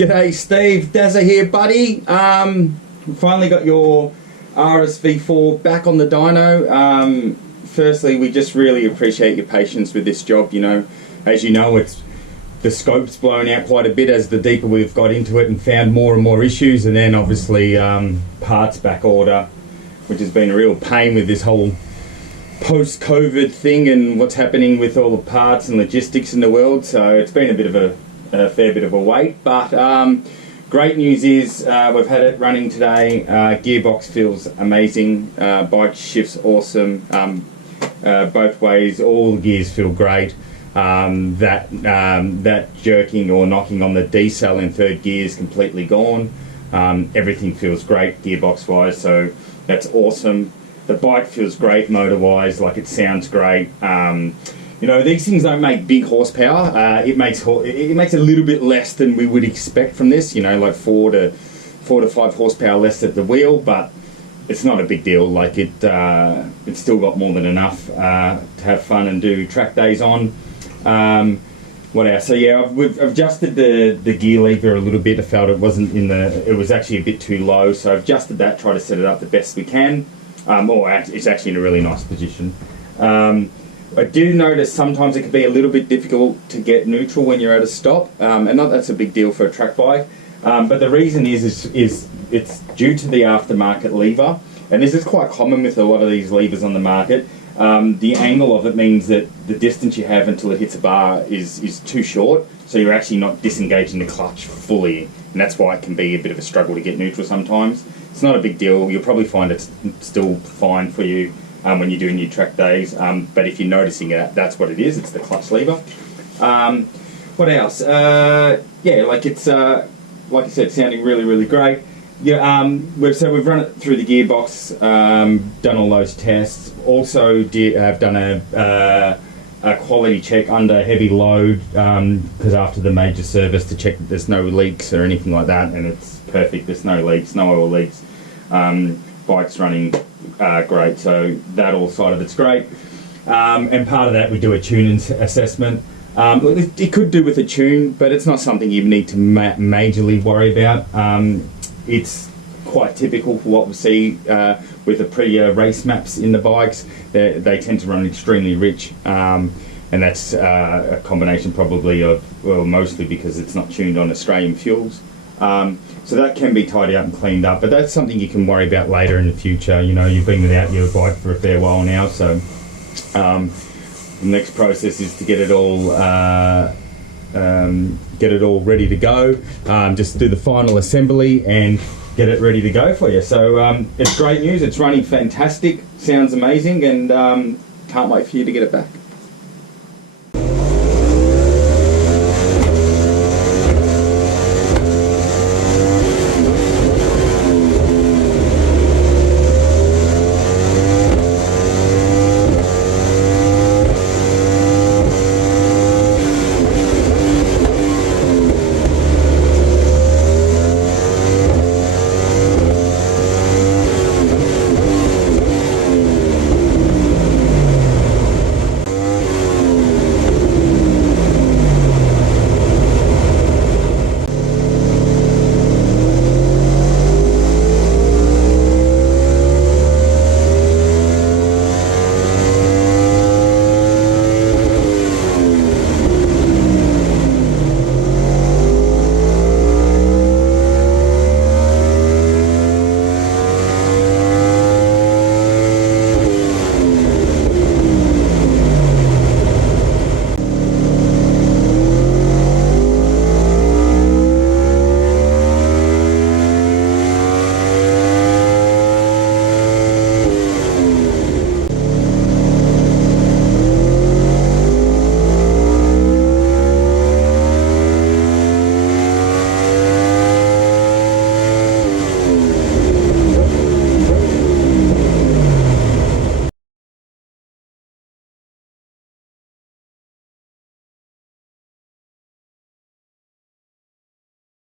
G'day Steve, Dazza here buddy. Finally got your RSV4 back on the dyno. Firstly, we just really appreciate your patience with this job. You know, as you know, the scope's blown out quite a bit as the deeper we've got into it and found more and more issues, and then obviously parts back order, which has been a real pain with this whole post-COVID thing and what's happening with all the parts and logistics in the world. So it's been a bit of a fair bit of a wait, but great news is we've had it running today. Gearbox feels amazing, bike shifts awesome, both ways, all the gears feel great. That jerking or knocking on the D-cell in third gear is completely gone. Everything feels great gearbox wise, so that's awesome. The bike feels great motor wise, like it sounds great. You know, these things don't make big horsepower. It makes a little bit less than we would expect from this. You know, like 4 to 5 horsepower less at the wheel, but it's not a big deal. Like it's still got more than enough to have fun and do track days on. What else? So yeah, we've adjusted the gear lever a little bit. I felt it was actually a bit too low, so I've adjusted that, try to set it up the best we can. It's actually in a really nice position. I do notice sometimes it can be a little bit difficult to get neutral when you're at a stop, and not that's a big deal for a track bike. But the reason is it's due to the aftermarket lever, and this is quite common with a lot of these levers on the market. The angle of it means that the distance you have until it hits a bar is too short, so you're actually not disengaging the clutch fully, and that's why it can be a bit of a struggle to get neutral sometimes. It's not a big deal. You'll probably find it's still fine for you when you're doing your track days, but if you're noticing it, that's what it is. It's the clutch lever. What else? Yeah, like it's like I said, sounding really, really great. Yeah, we've run it through the gearbox, done all those tests. Also, I've done a quality check under heavy load because after the major service to check that there's no leaks or anything like that, and it's perfect. There's no leaks, no oil leaks. Bike's running great, so that all side of it's great. And part of that we do a tune assessment. It could do with a tune, but it's not something you need to majorly worry about. It's quite typical for what we see with the pre-race maps in the bikes. They tend to run extremely rich, and that's a combination probably of, well, mostly because it's not tuned on Australian fuels. So that can be tidied up and cleaned up, but that's something you can worry about later in the future. You know, you've been without your bike for a fair while now, so the next process is to get it all ready to go. Just do the final assembly and get it ready to go for you. So it's great news. It's running fantastic, sounds amazing, and can't wait for you to get it back.